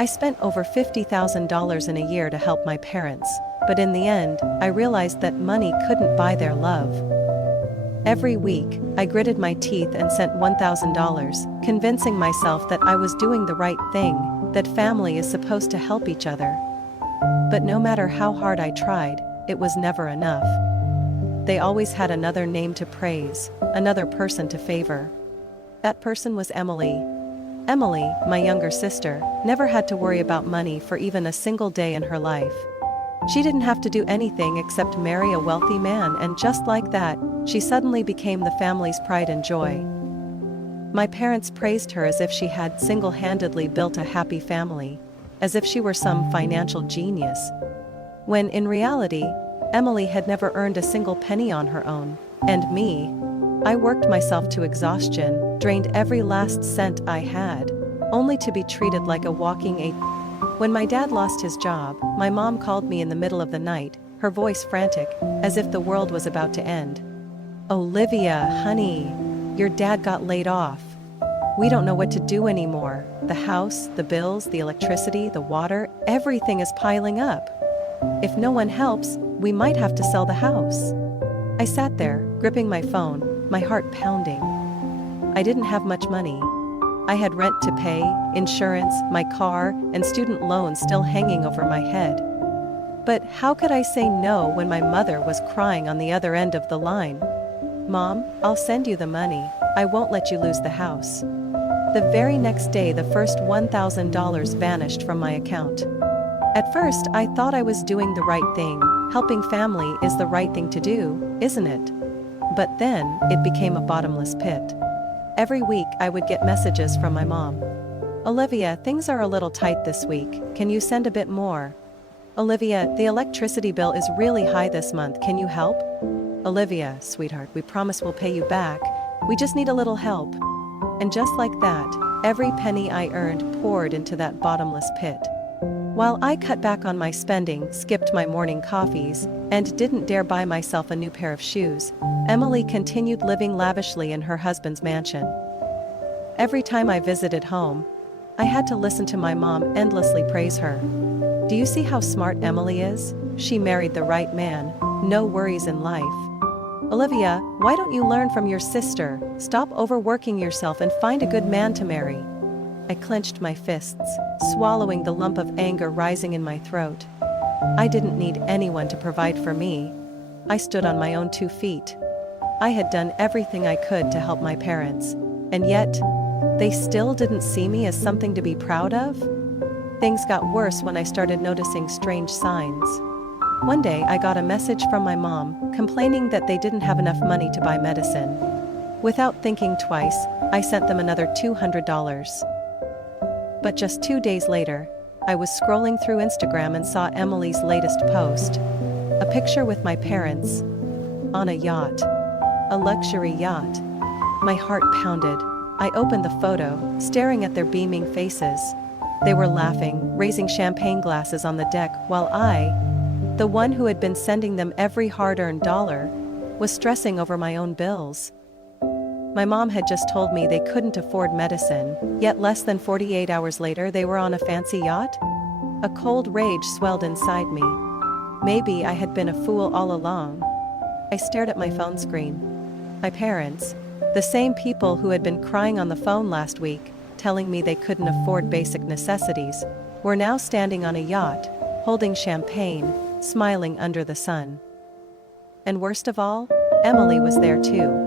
I spent over $50,000 in a year to help my parents, but in the end, I realized that money couldn't buy their love. Every week, I gritted my teeth and sent $1,000, convincing myself that I was doing the right thing, that family is supposed to help each other. But no matter how hard I tried, it was never enough. They always had another name to praise, another person to favor. That person was Emily. Emily, my younger sister, never had to worry about money for even a single day in her life. She didn't have to do anything except marry a wealthy man, and just like that, she suddenly became the family's pride and joy. My parents praised her as if she had single-handedly built a happy family, as if she were some financial genius. When in reality, Emily had never earned a single penny on her own, and me, I worked myself to exhaustion, drained every last cent I had, only to be treated like a walking ape. When my dad lost his job, my mom called me in the middle of the night, her voice frantic, as if the world was about to end. "Olivia, honey, your dad got laid off. We don't know what to do anymore. The house, the bills, the electricity, the water, everything is piling up. If no one helps, we might have to sell the house." I sat there, gripping my phone, my heart pounding. I didn't have much money. I had rent to pay, insurance, my car, and student loans still hanging over my head. But how could I say no when my mother was crying on the other end of the line? "Mom, I'll send you the money. I won't let you lose the house." The very next day, the first $1,000 vanished from my account. At first, I thought I was doing the right thing. Helping family is the right thing to do, isn't it? But then, it became a bottomless pit. Every week, I would get messages from my mom. "Olivia, things are a little tight this week. Can you send a bit more?" "Olivia, the electricity bill is really high this month. Can you help?" "Olivia, sweetheart, we promise we'll pay you back. We just need a little help." And just like that, every penny I earned poured into that bottomless pit. While I cut back on my spending, skipped my morning coffees, and didn't dare buy myself a new pair of shoes, Emily continued living lavishly in her husband's mansion. Every time I visited home, I had to listen to my mom endlessly praise her. "Do you see how smart Emily is? She married the right man, no worries in life. Olivia, why don't you learn from your sister? Stop overworking yourself and find a good man to marry." I clenched my fists, swallowing the lump of anger rising in my throat. I didn't need anyone to provide for me. I stood on my own 2 feet. I had done everything I could to help my parents, and yet, they still didn't see me as something to be proud of? Things got worse when I started noticing strange signs. One day I got a message from my mom, complaining that they didn't have enough money to buy medicine. Without thinking twice, I sent them another $200. But just 2 days later, I was scrolling through Instagram and saw Emily's latest post. A picture with my parents. On a yacht. A luxury yacht. My heart pounded. I opened the photo, staring at their beaming faces. They were laughing, raising champagne glasses on the deck, while I, the one who had been sending them every hard-earned dollar, was stressing over my own bills. My mom had just told me they couldn't afford medicine, yet less than 48 hours later they were on a fancy yacht? A cold rage swelled inside me. Maybe I had been a fool all along. I stared at my phone screen. My parents, the same people who had been crying on the phone last week, telling me they couldn't afford basic necessities, were now standing on a yacht, holding champagne, smiling under the sun. And worst of all, Emily was there too.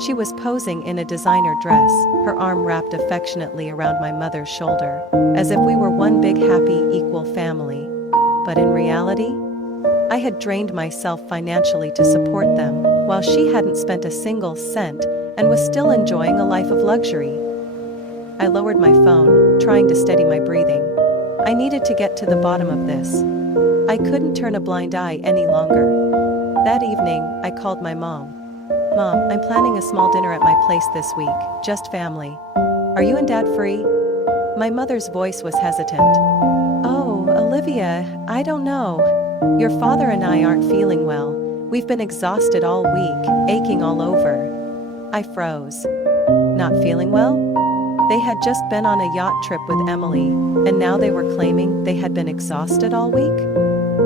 She was posing in a designer dress, her arm wrapped affectionately around my mother's shoulder, as if we were one big happy equal family. But in reality, I had drained myself financially to support them, while she hadn't spent a single cent and was still enjoying a life of luxury. I lowered my phone, trying to steady my breathing. I needed to get to the bottom of this. I couldn't turn a blind eye any longer. That evening, I called my mom. "Mom, I'm planning a small dinner at my place this week, just family. Are you and Dad free?" My mother's voice was hesitant. "Oh, Olivia, I don't know. Your father and I aren't feeling well. We've been exhausted all week, aching all over." I froze. "Not feeling well?" They had just been on a yacht trip with Emily, and now they were claiming they had been exhausted all week?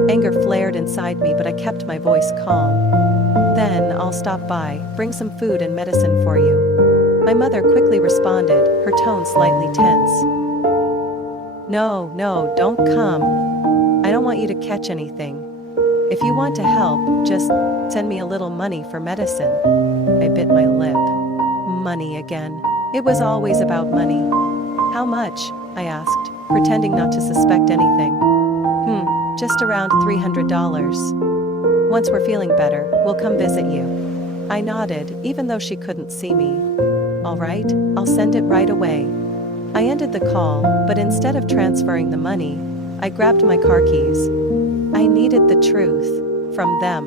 Anger flared inside me, but I kept my voice calm. Then I'll stop by, bring some food and medicine for you. My mother quickly responded, her tone slightly tense. No, don't come. I don't want you to catch anything. If you want to help, just send me a little money for medicine. I bit my lip. Money again. It was always about money. How much? I asked, pretending not to suspect anything. Just around $300. Once we're feeling better, we'll come visit you. I nodded, even though she couldn't see me. All right, I'll send it right away. I ended the call, but instead of transferring the money, I grabbed my car keys. I needed the truth from them.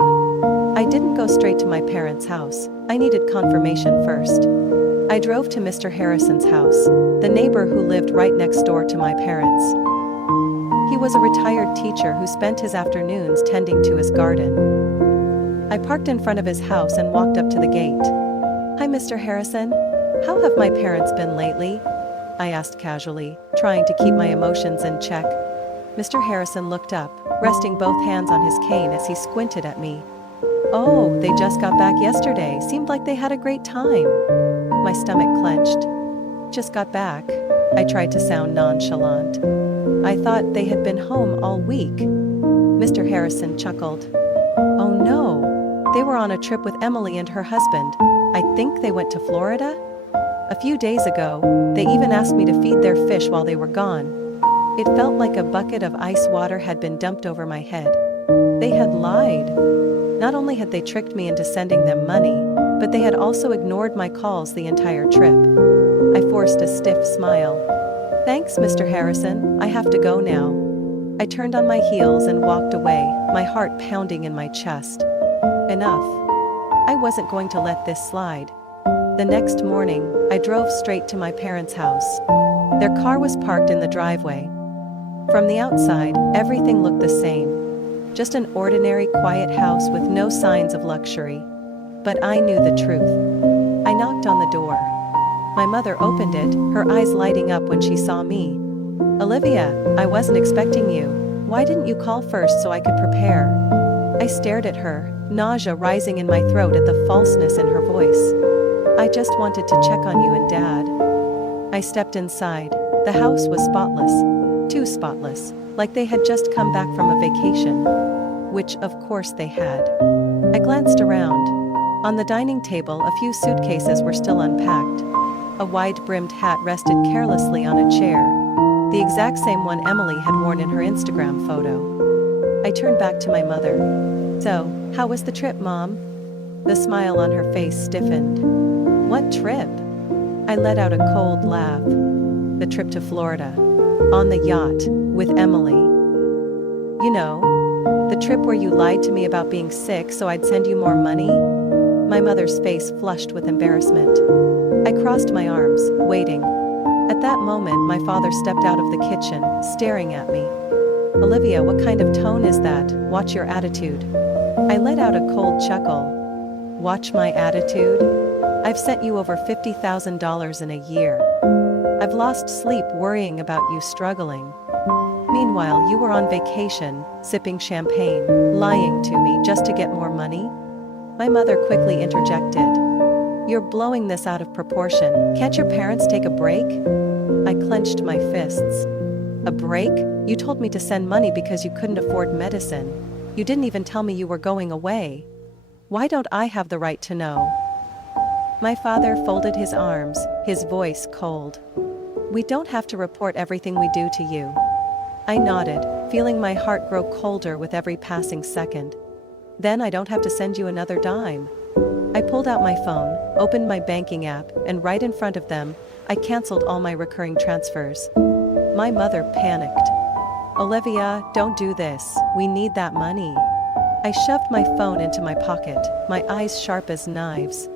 I didn't go straight to my parents' house. I needed confirmation first. I drove to Mr. Harrison's house, the neighbor who lived right next door to my parents. He was a retired teacher who spent his afternoons tending to his garden. I parked in front of his house and walked up to the gate. Hi, Mr. Harrison. How have my parents been lately? I asked casually, trying to keep my emotions in check. Mr. Harrison looked up, resting both hands on his cane as he squinted at me. Oh, they just got back yesterday. Seemed like they had a great time. My stomach clenched. Just got back. I tried to sound nonchalant. I thought they had been home all week. Mr. Harrison chuckled. Oh no, they were on a trip with Emily and her husband. I think they went to Florida? A few days ago, they even asked me to feed their fish while they were gone. It felt like a bucket of ice water had been dumped over my head. They had lied. Not only had they tricked me into sending them money, but they had also ignored my calls the entire trip. I forced a stiff smile. Thanks, Mr. Harrison, I have to go now. I turned on my heels and walked away, my heart pounding in my chest. Enough. I wasn't going to let this slide. The next morning, I drove straight to my parents' house. Their car was parked in the driveway. From the outside, everything looked the same. Just an ordinary, quiet house with no signs of luxury. But I knew the truth. I knocked on the door. My mother opened it, her eyes lighting up when she saw me. Olivia, I wasn't expecting you. Why didn't you call first so I could prepare? I stared at her, nausea rising in my throat at the falseness in her voice. I just wanted to check on you and Dad. I stepped inside. The house was spotless. Too spotless, like they had just come back from a vacation. Which, of course, they had. I glanced around. On the dining table, a few suitcases were still unpacked. A wide-brimmed hat rested carelessly on a chair, the exact same one Emily had worn in her Instagram photo. I turned back to my mother. So, how was the trip, Mom? The smile on her face stiffened. What trip? I let out a cold laugh. The trip to Florida. On the yacht, with Emily. You know, the trip where you lied to me about being sick so I'd send you more money? My mother's face flushed with embarrassment. I crossed my arms, waiting. At that moment, my father stepped out of the kitchen, staring at me. Olivia, what kind of tone is that? Watch your attitude. I let out a cold chuckle. Watch my attitude? I've sent you over $50,000 in a year. I've lost sleep worrying about you struggling. Meanwhile, you were on vacation, sipping champagne, lying to me just to get more money? My mother quickly interjected. You're blowing this out of proportion. Can't your parents take a break? I clenched my fists. A break? You told me to send money because you couldn't afford medicine. You didn't even tell me you were going away. Why don't I have the right to know? My father folded his arms, his voice cold. We don't have to report everything we do to you. I nodded, feeling my heart grow colder with every passing second. Then I don't have to send you another dime. I pulled out my phone, opened my banking app, and right in front of them, I canceled all my recurring transfers. My mother panicked. Olivia, don't do this. We need that money. I shoved my phone into my pocket, my eyes sharp as knives.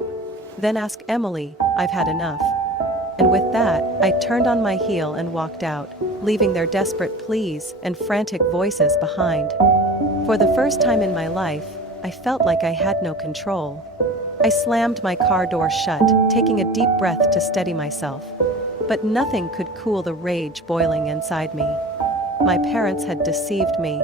Then ask Emily, I've had enough. And with that, I turned on my heel and walked out, leaving their desperate pleas and frantic voices behind. For the first time in my life, I felt like I had no control. I slammed my car door shut, taking a deep breath to steady myself. but nothing could cool the rage boiling inside me. My parents had deceived me.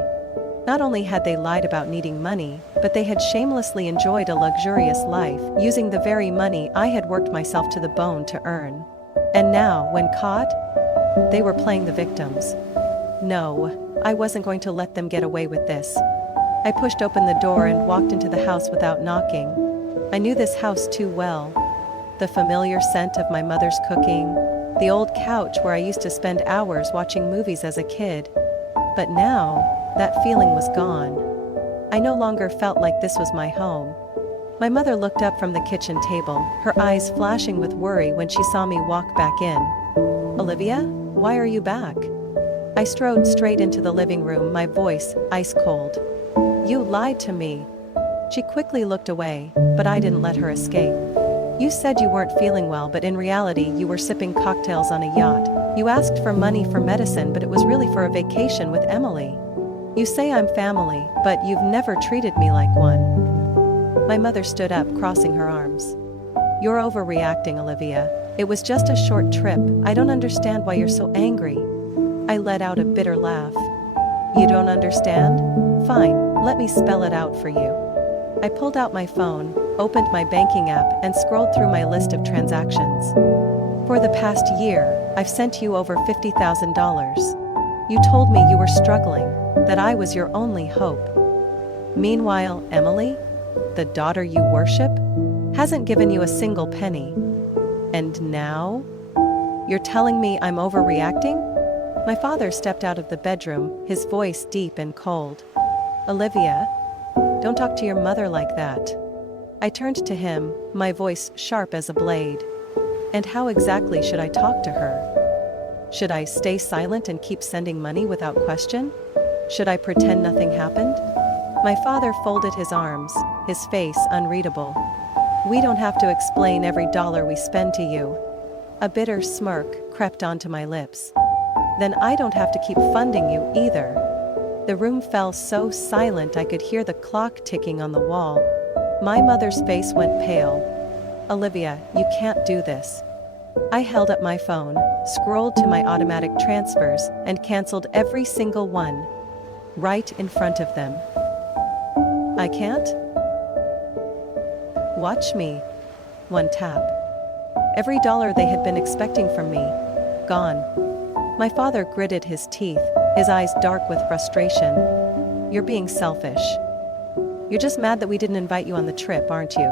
Not only had they lied about needing money, but they had shamelessly enjoyed a luxurious life using the very money I had worked myself to the bone to earn. And now, when caught, they were playing the victims. No, I wasn't going to let them get away with this. I pushed open the door and walked into the house without knocking. I knew this house too well. The familiar scent of my mother's cooking, the old couch where I used to spend hours watching movies as a kid. But now, that feeling was gone. I no longer felt like this was my home. My mother looked up from the kitchen table, her eyes flashing with worry when she saw me walk back in. "Olivia, why are you back?" I strode straight into the living room, my voice ice cold. "You lied to me." She quickly looked away, but I didn't let her escape. "You said you weren't feeling well, but in reality you were sipping cocktails on a yacht. You asked for money for medicine, but it was really for a vacation with Emily. You say I'm family, but you've never treated me like one." My mother stood up, crossing her arms. "You're overreacting, Olivia. It was just a short trip. I don't understand why you're so angry." I let out a bitter laugh. "You don't understand? Fine, let me spell it out for you." I pulled out my phone, opened my banking app, and scrolled through my list of transactions. "For the past year, I've sent you over $50,000. You told me you were struggling, that I was your only hope. Meanwhile, Emily, the daughter you worship, hasn't given you a single penny. And now? You're telling me I'm overreacting?" My father stepped out of the bedroom, his voice deep and cold. "Olivia, don't talk to your mother like that." I turned to him, my voice sharp as a blade. "And how exactly should I talk to her? Should I stay silent and keep sending money without question? Should I pretend nothing happened?" My father folded his arms, his face unreadable. "We don't have to explain every dollar we spend to you." A bitter smirk crept onto my lips. "Then I don't have to keep funding you either." The room fell so silent I could hear the clock ticking on the wall. My mother's face went pale. "Olivia, you can't do this." I held up my phone, scrolled to my automatic transfers, and canceled every single one. Right in front of them. "I can't?" "Watch me." One tap. Every dollar they had been expecting from me, gone. My father gritted his teeth, his eyes dark with frustration. "You're being selfish. You're just mad that we didn't invite you on the trip, aren't you?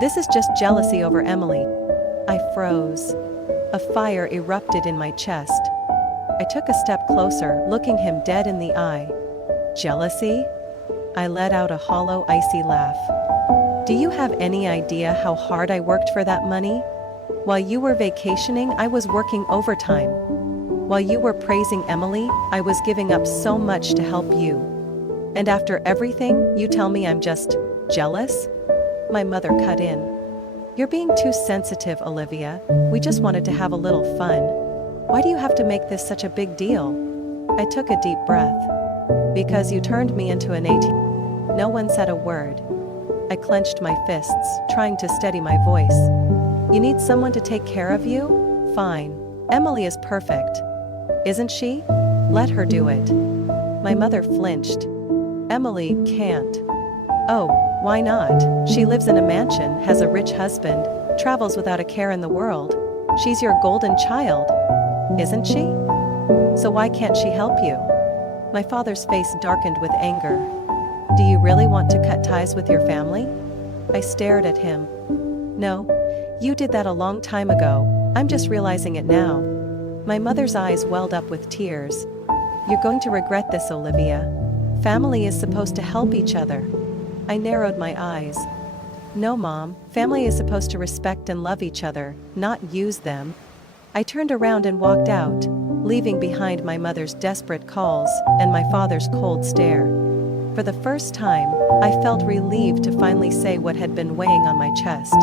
This is just jealousy over Emily." I froze. A fire erupted in my chest. I took a step closer, looking him dead in the eye. "Jealousy?" I let out a hollow, icy laugh. "Do you have any idea how hard I worked for that money? While you were vacationing, I was working overtime. While you were praising Emily, I was giving up so much to help you. And after everything, you tell me I'm just jealous?" My mother cut in. "You're being too sensitive, Olivia. We just wanted to have a little fun. Why do you have to make this such a big deal?" I took a deep breath. "Because you turned me into an 18." No one said a word. I clenched my fists, trying to steady my voice. "You need someone to take care of you? Fine. Emily is perfect. Isn't she? Let her do it." My mother flinched. "Emily can't." "Oh, why not? She lives in a mansion, has a rich husband, travels without a care in the world. She's your golden child, isn't she? So why can't she help you?" My father's face darkened with anger. "Do you really want to cut ties with your family?" I stared at him. "No, you did that a long time ago. I'm just realizing it now." My mother's eyes welled up with tears. "You're going to regret this, Olivia. Family is supposed to help each other." I narrowed my eyes. "No, Mom, family is supposed to respect and love each other, not use them." I turned around and walked out, leaving behind my mother's desperate calls and my father's cold stare. For the first time, I felt relieved to finally say what had been weighing on my chest.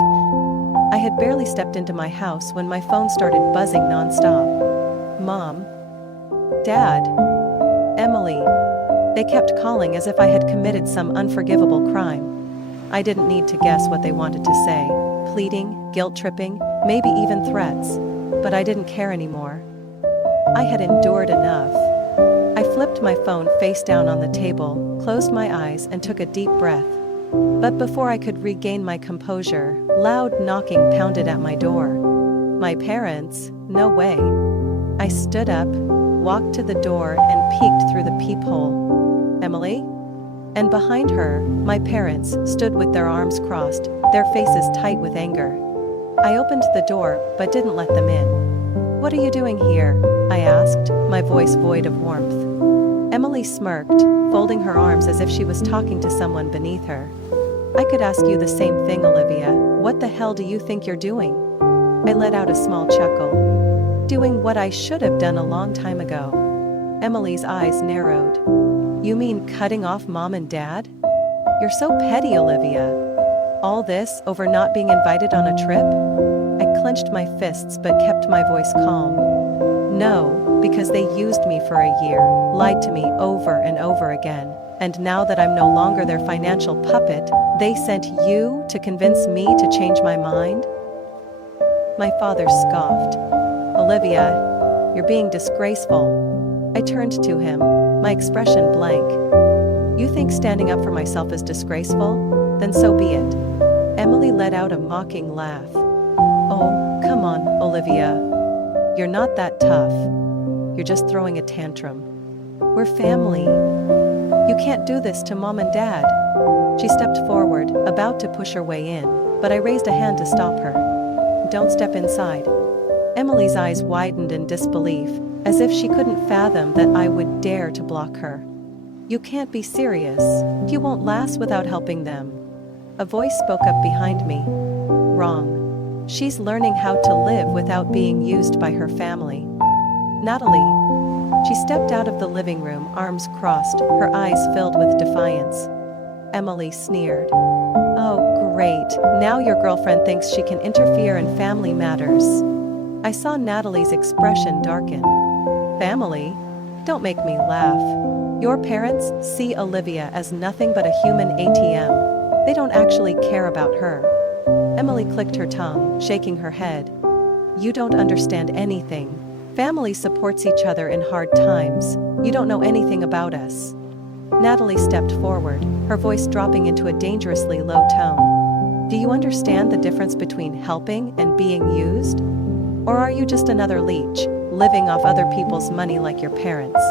I had barely stepped into my house when my phone started buzzing nonstop. "Mom? Dad? Emily?" They kept calling as if I had committed some unforgivable crime. I didn't need to guess what they wanted to say. Pleading, guilt-tripping, maybe even threats. but I didn't care anymore. I had endured enough. I flipped my phone face down on the table, closed my eyes and took a deep breath. But before I could regain my composure, loud knocking pounded at my door. My parents? No way. I stood up, walked to the door and peeked through the peephole. Emily? And behind her, my parents stood with their arms crossed, their faces tight with anger. I opened the door, but didn't let them in. "What are you doing here?" I asked, my voice void of warmth. Emily smirked, folding her arms as if she was talking to someone beneath her. "I could ask you the same thing, Olivia. What the hell do you think you're doing?" I let out a small chuckle. "Doing what I should have done a long time ago." Emily's eyes narrowed. "You mean cutting off mom and dad? You're so petty, Olivia. All this over not being invited on a trip?" I clenched my fists but kept my voice calm. "No, because they used me for a year, lied to me over and over again, and now that I'm no longer their financial puppet, they sent you to convince me to change my mind?" My father scoffed. "Olivia, you're being disgraceful." I turned to him, my expression blank. "You think standing up for myself is disgraceful? Then so be it." Emily let out a mocking laugh. "Oh, come on, Olivia. You're not that tough. You're just throwing a tantrum. We're family. You can't do this to mom and dad." She stepped forward, about to push her way in, but I raised a hand to stop her. "Don't step inside." Emily's eyes widened in disbelief, as if she couldn't fathom that I would dare to block her. "You can't be serious. You won't last without helping them." A voice spoke up behind me. "Wrong. She's learning how to live without being used by her family." "Natalie." She stepped out of the living room, arms crossed, her eyes filled with defiance. Emily sneered. "Oh, great. Now your girlfriend thinks she can interfere in family matters." I saw Natalie's expression darken. "Family? Don't make me laugh. Your parents see Olivia as nothing but a human ATM. They don't actually care about her." Emily clicked her tongue, shaking her head. "You don't understand anything. Family supports each other in hard times. You don't know anything about us." Natalie stepped forward, her voice dropping into a dangerously low tone. "Do you understand the difference between helping and being used? Or are you just another leech, living off other people's money like your parents?"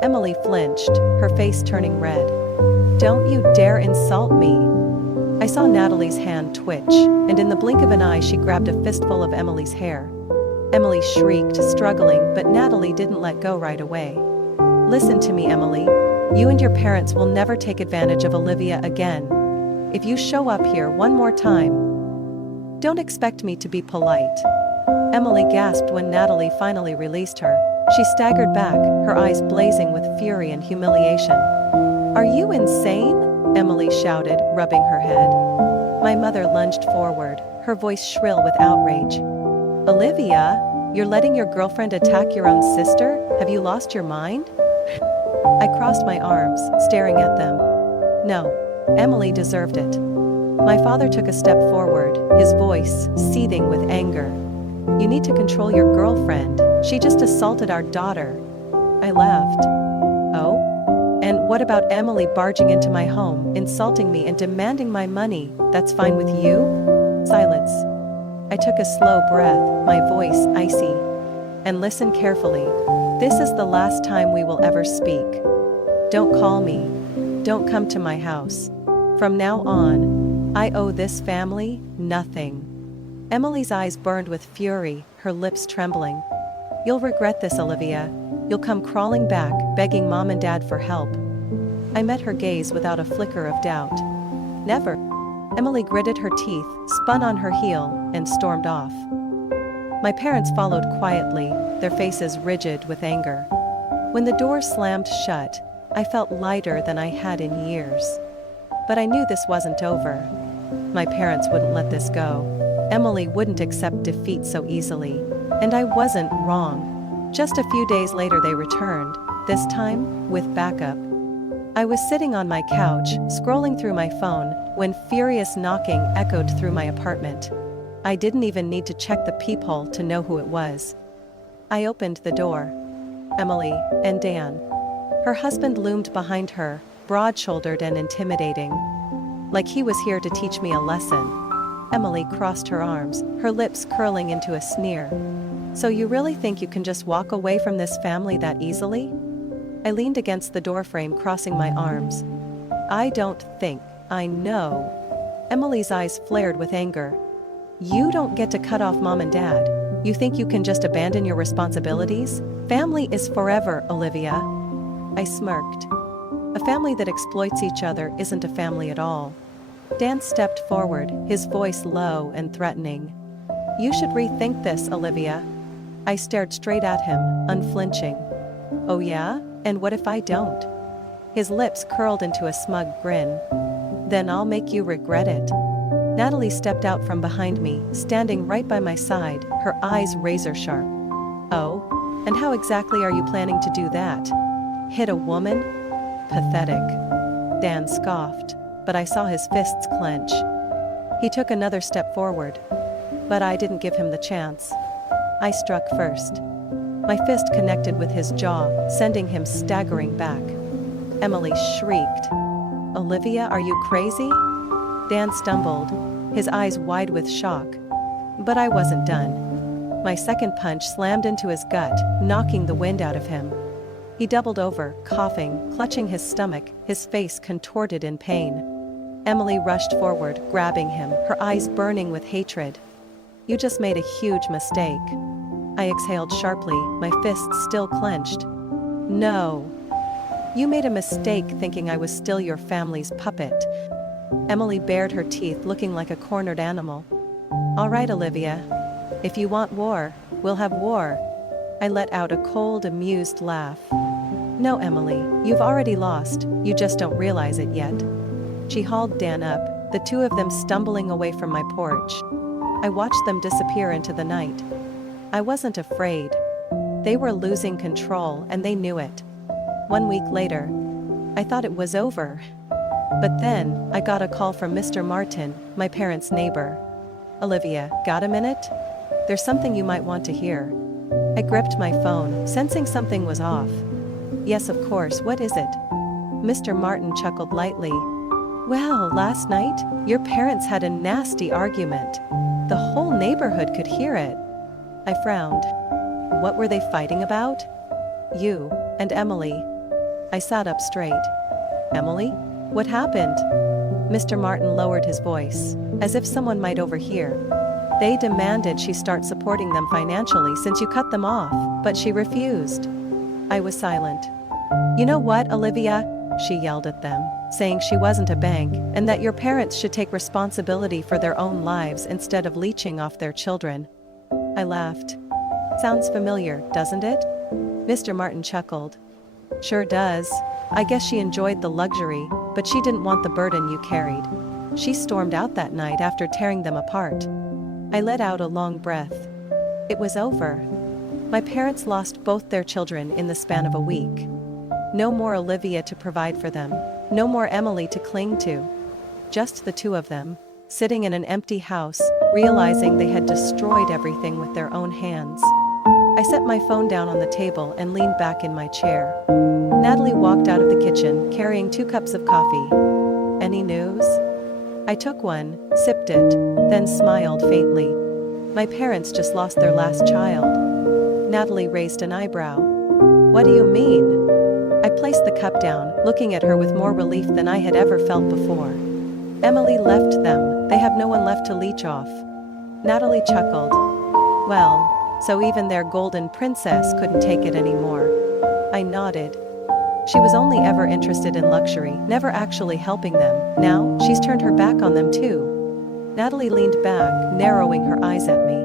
Emily flinched, her face turning red. "Don't you dare insult me." I saw Natalie's hand twitch, and in the blink of an eye she grabbed a fistful of Emily's hair. Emily shrieked, struggling, but Natalie didn't let go right away. "Listen to me, Emily. You and your parents will never take advantage of Olivia again. If you show up here one more time, don't expect me to be polite." Emily gasped when Natalie finally released her. She staggered back, her eyes blazing with fury and humiliation. "Are you insane?" Emily shouted, rubbing her head. My mother lunged forward, her voice shrill with outrage. "Olivia, you're letting your girlfriend attack your own sister? Have you lost your mind?" I crossed my arms, staring at them. No, Emily deserved it. My father took a step forward, his voice seething with anger. "You need to control your girlfriend. She just assaulted our daughter." I laughed. "Oh? And what about Emily barging into my home, insulting me and demanding my money? That's fine with you?" Silence. I took a slow breath, my voice icy. "And listen carefully. This is the last time we will ever speak. Don't call me. Don't come to my house. From now on, I owe this family nothing." Emily's eyes burned with fury, her lips trembling. "You'll regret this, Olivia. You'll come crawling back, begging mom and dad for help." I met her gaze without a flicker of doubt. "Never." Emily gritted her teeth, spun on her heel, and stormed off. My parents followed quietly, their faces rigid with anger. When the door slammed shut, I felt lighter than I had in years. But I knew this wasn't over. My parents wouldn't let this go. Emily wouldn't accept defeat so easily. And I wasn't wrong. Just a few days later they returned, this time with backup. I was sitting on my couch, scrolling through my phone, when furious knocking echoed through my apartment. I didn't even need to check the peephole to know who it was. I opened the door. Emily and Dan. Her husband loomed behind her, broad-shouldered and intimidating. Like he was here to teach me a lesson. Emily crossed her arms, her lips curling into a sneer. So you really think you can just walk away from this family that easily? I leaned against the doorframe, crossing my arms. I don't think, I know. Emily's eyes flared with anger. You don't get to cut off mom and dad. You think you can just abandon your responsibilities? Family is forever, Olivia. I smirked. A family that exploits each other isn't a family at all. Dan stepped forward, his voice low and threatening. You should rethink this, Olivia. I stared straight at him, unflinching. Oh yeah? And what if I don't? His lips curled into a smug grin. Then I'll make you regret it. Natalie stepped out from behind me, standing right by my side, her eyes razor sharp. Oh? And how exactly are you planning to do that? Hit a woman? Pathetic. Dan scoffed, but I saw his fists clench. He took another step forward, but I didn't give him the chance. I struck first. My fist connected with his jaw, sending him staggering back. Emily shrieked. Olivia, are you crazy? Dan stumbled, his eyes wide with shock. But I wasn't done. My second punch slammed into his gut, knocking the wind out of him. He doubled over, coughing, clutching his stomach, his face contorted in pain. Emily rushed forward, grabbing him, her eyes burning with hatred. You just made a huge mistake. I exhaled sharply, my fists still clenched. No. You made a mistake thinking I was still your family's puppet. Emily bared her teeth, looking like a cornered animal. All right, Olivia. If you want war, we'll have war. I let out a cold, amused laugh. No, Emily, you've already lost, you just don't realize it yet. She hauled Dan up, the two of them stumbling away from my porch. I watched them disappear into the night. I wasn't afraid. They were losing control and they knew it. 1 week later, I thought it was over. But then, I got a call from Mr. Martin, my parents' neighbor. Olivia, got a minute? There's something you might want to hear. I gripped my phone, sensing something was off. Yes, of course, what is it? Mr. Martin chuckled lightly. Well, last night, your parents had a nasty argument. The whole neighborhood could hear it. I frowned. What were they fighting about? You and Emily. I sat up straight. Emily? What happened? Mr. Martin lowered his voice, as if someone might overhear. They demanded she start supporting them financially since you cut them off, but she refused. I was silent. You know what, Olivia? She yelled at them, saying she wasn't a bank and that your parents should take responsibility for their own lives instead of leeching off their children. I laughed. Sounds familiar, doesn't it? Mr. Martin chuckled. Sure does. I guess she enjoyed the luxury, but she didn't want the burden you carried. She stormed out that night after tearing them apart. I let out a long breath. It was over. My parents lost both their children in the span of a week. No more Olivia to provide for them. No more Emily to cling to. Just the two of them, sitting in an empty house, realizing they had destroyed everything with their own hands. I set my phone down on the table and leaned back in my chair. Natalie walked out of the kitchen, carrying 2 cups of coffee. Any news? I took one, sipped it, then smiled faintly. My parents just lost their last child. Natalie raised an eyebrow. What do you mean? I placed the cup down, looking at her with more relief than I had ever felt before. Emily left them, they have no one left to leech off. Natalie chuckled. Well, so even their golden princess couldn't take it anymore. I nodded. She was only ever interested in luxury, never actually helping them. Now, she's turned her back on them too. Natalie leaned back, narrowing her eyes at me.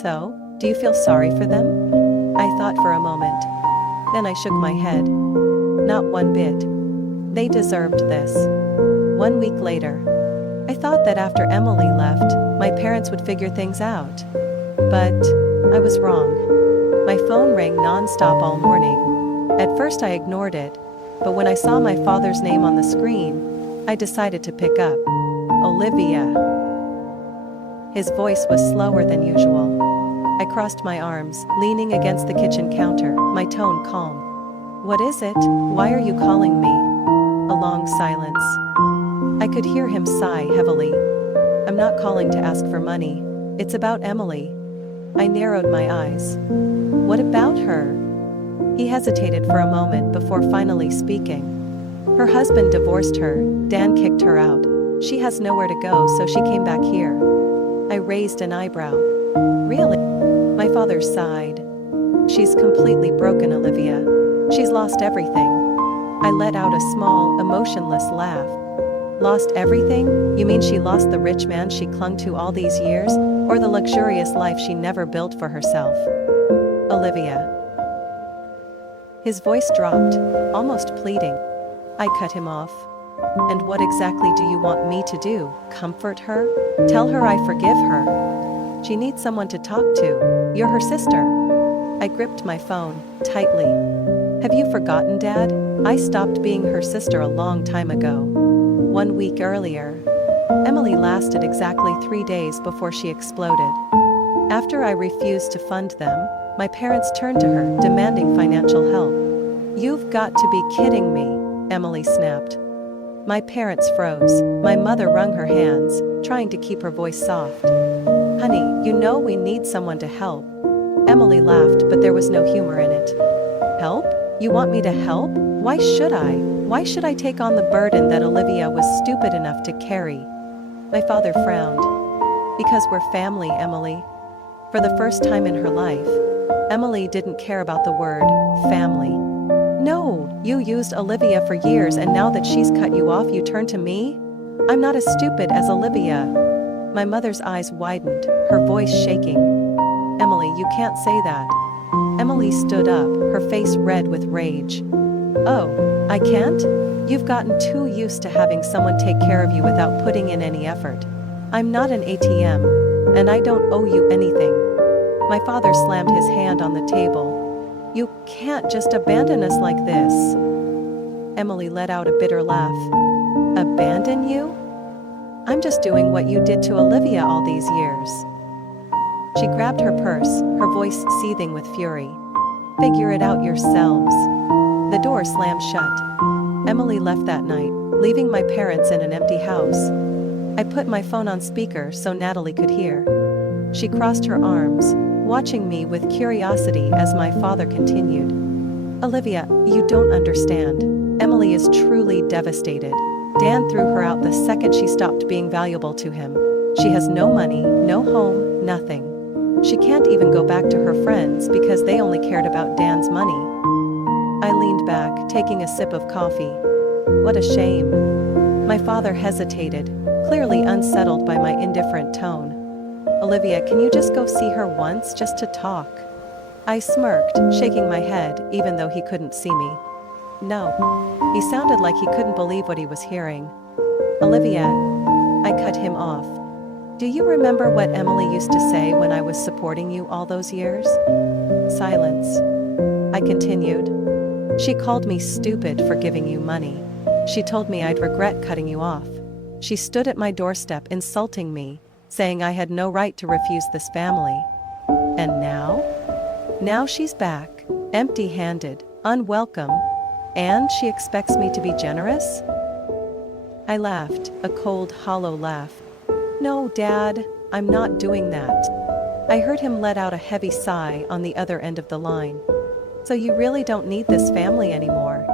So, do you feel sorry for them? I thought for a moment. Then I shook my head. Not one bit. They deserved this. 1 week later. I thought that after Emily left, my parents would figure things out. But I was wrong. My phone rang non-stop all morning. At first I ignored it, but when I saw my father's name on the screen, I decided to pick up. Olivia. His voice was slower than usual. I crossed my arms, leaning against the kitchen counter, my tone calm. "What is it? Why are you calling me?" A long silence. I could hear him sigh heavily. "I'm not calling to ask for money. It's about Emily." I narrowed my eyes. "What about her?" He hesitated for a moment before finally speaking. "Her husband divorced her, Dan kicked her out. She has nowhere to go, so she came back here." I raised an eyebrow. "Really?" My father sighed. "She's completely broken, Olivia. She's lost everything." I let out a small, emotionless laugh. "Lost everything? You mean she lost the rich man she clung to all these years, or the luxurious life she never built for herself?" "Olivia." His voice dropped, almost pleading. I cut him off. "And what exactly do you want me to do? Comfort her? Tell her I forgive her? She needs someone to talk to. You're her sister." I gripped my phone tightly. "Have you forgotten, Dad? I stopped being her sister a long time ago. 1 week earlier." Emily lasted exactly 3 days before she exploded. After I refused to fund them, my parents turned to her, demanding financial help. "You've got to be kidding me," Emily snapped. My parents froze. My mother wrung her hands, trying to keep her voice soft. "Honey, you know we need someone to help." Emily laughed, but there was no humor in it. "Help? You want me to help? Why should I? Why should I take on the burden that Olivia was stupid enough to carry?" My father frowned. "Because we're family, Emily." For the first time in her life, Emily didn't care about the word family. "No, you used Olivia for years, and now that she's cut you off, you turn to me? I'm not as stupid as Olivia." My mother's eyes widened, her voice shaking. "Emily, you can't say that." Emily stood up, her face red with rage. "Oh, I can't? You've gotten too used to having someone take care of you without putting in any effort. I'm not an ATM, and I don't owe you anything." My father slammed his hand on the table. "You can't just abandon us like this." Emily let out a bitter laugh. "Abandon you? I'm just doing what you did to Olivia all these years." She grabbed her purse, her voice seething with fury. "Figure it out yourselves." The door slammed shut. Emily left that night, leaving my parents in an empty house. I put my phone on speaker so Natalie could hear. She crossed her arms, watching me with curiosity as my father continued. "Olivia, you don't understand. Emily is truly devastated. Dan threw her out the second she stopped being valuable to him. She has no money, no home, nothing. She can't even go back to her friends because they only cared about Dan's money." I leaned back, taking a sip of coffee. "What a shame." My father hesitated, clearly unsettled by my indifferent tone. "Olivia, can you just go see her once, just to talk?" I smirked, shaking my head, even though he couldn't see me. "No." He sounded like he couldn't believe what he was hearing. "Olivia." I cut him off. "Do you remember what Emily used to say when I was supporting you all those years?" Silence. I continued. "She called me stupid for giving you money. She told me I'd regret cutting you off. She stood at my doorstep insulting me, saying I had no right to refuse this family. And now? Now she's back, empty-handed, unwelcome, and she expects me to be generous?" I laughed, a cold, hollow laugh. "No, Dad, I'm not doing that." I heard him let out a heavy sigh on the other end of the line. "So you really don't need this family anymore?"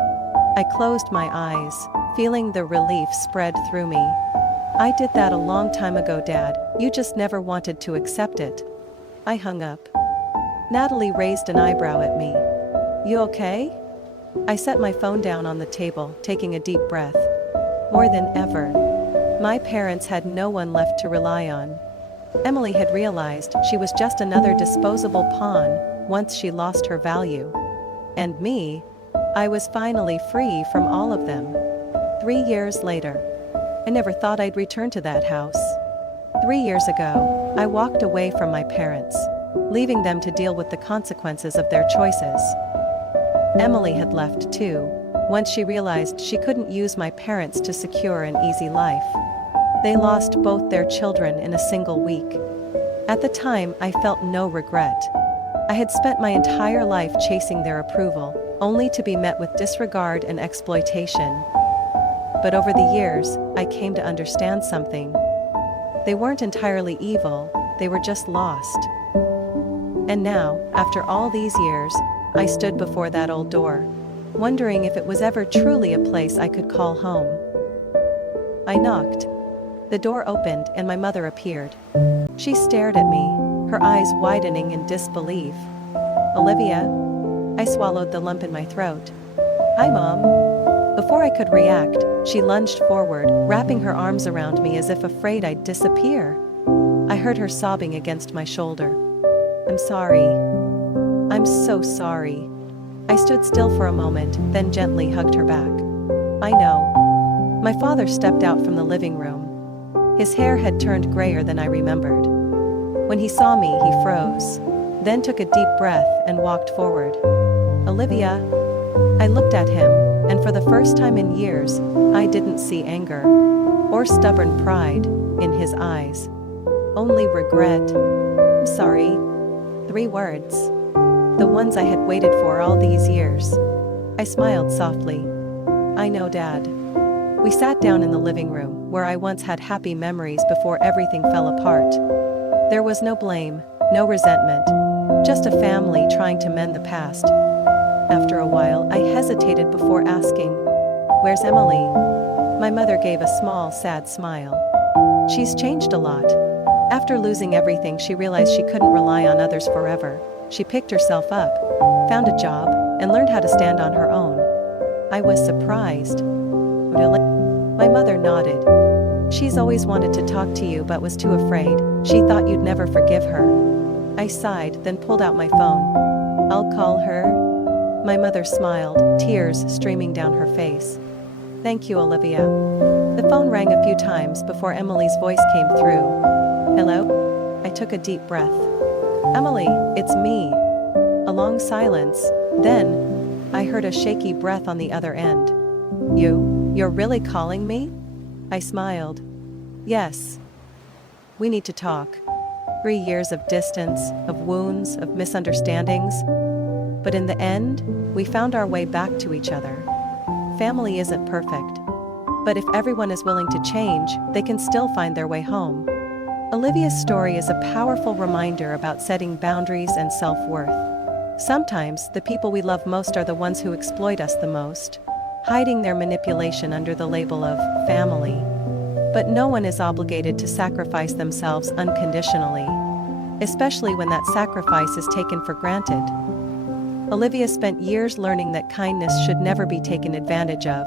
I closed my eyes, feeling the relief spread through me. "I did that a long time ago, Dad, you just never wanted to accept it." I hung up. Natalie raised an eyebrow at me. "You okay?" I set my phone down on the table, taking a deep breath. More than ever, my parents had no one left to rely on. Emily had realized she was just another disposable pawn once she lost her value. And me, I was finally free from all of them. 3 years later, I never thought I'd return to that house. 3 years ago, I walked away from my parents, leaving them to deal with the consequences of their choices. Emily had left too, once she realized she couldn't use my parents to secure an easy life. They lost both their children in a single week. At the time, I felt no regret. I had spent my entire life chasing their approval, only to be met with disregard and exploitation. But over the years, I came to understand something. They weren't entirely evil, they were just lost. And now, after all these years, I stood before that old door, wondering if it was ever truly a place I could call home. I knocked. The door opened and my mother appeared. She stared at me, her eyes widening in disbelief. "Olivia?" I swallowed the lump in my throat. "Hi, Mom." Before I could react, she lunged forward, wrapping her arms around me as if afraid I'd disappear. I heard her sobbing against my shoulder. "I'm sorry. I'm so sorry." I stood still for a moment, then gently hugged her back. "I know." My father stepped out from the living room. His hair had turned grayer than I remembered. When he saw me, he froze, then took a deep breath and walked forward. "Olivia." I looked at him, and for the first time in years, I didn't see anger or stubborn pride in his eyes. Only regret. "I'm sorry." 3 words. The ones I had waited for all these years. I smiled softly. "I know, Dad." We sat down in the living room, where I once had happy memories before everything fell apart. There was no blame, no resentment, just a family trying to mend the past. After a while, I hesitated before asking, "Where's Emily?" My mother gave a small, sad smile. "She's changed a lot. After losing everything, she realized she couldn't rely on others forever. She picked herself up, found a job, and learned how to stand on her own." I was surprised. "Really?" My mother nodded. "She's always wanted to talk to you but was too afraid. She thought you'd never forgive her." I sighed, then pulled out my phone. "I'll call her." My mother smiled, tears streaming down her face. "Thank you, Olivia." The phone rang a few times before Emily's voice came through. "Hello?" I took a deep breath. "Emily, it's me." A long silence. Then, I heard a shaky breath on the other end. You're really calling me?" I smiled. "Yes. We need to talk." 3 years of distance, of wounds, of misunderstandings. But in the end, we found our way back to each other. Family isn't perfect. But if everyone is willing to change, they can still find their way home. Olivia's story is a powerful reminder about setting boundaries and self-worth. Sometimes, the people we love most are the ones who exploit us the most, hiding their manipulation under the label of family. But no one is obligated to sacrifice themselves unconditionally, especially when that sacrifice is taken for granted. Olivia spent years learning that kindness should never be taken advantage of,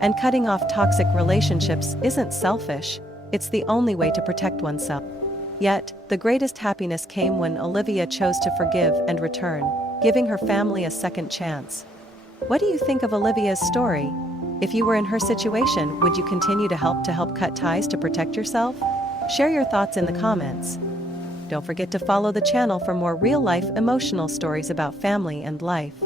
and cutting off toxic relationships isn't selfish, it's the only way to protect oneself. Yet, the greatest happiness came when Olivia chose to forgive and return, giving her family a second chance. What do you think of Olivia's story? If you were in her situation, would you continue to help cut ties to protect yourself? Share your thoughts in the comments. Don't forget to follow the channel for more real-life emotional stories about family and life.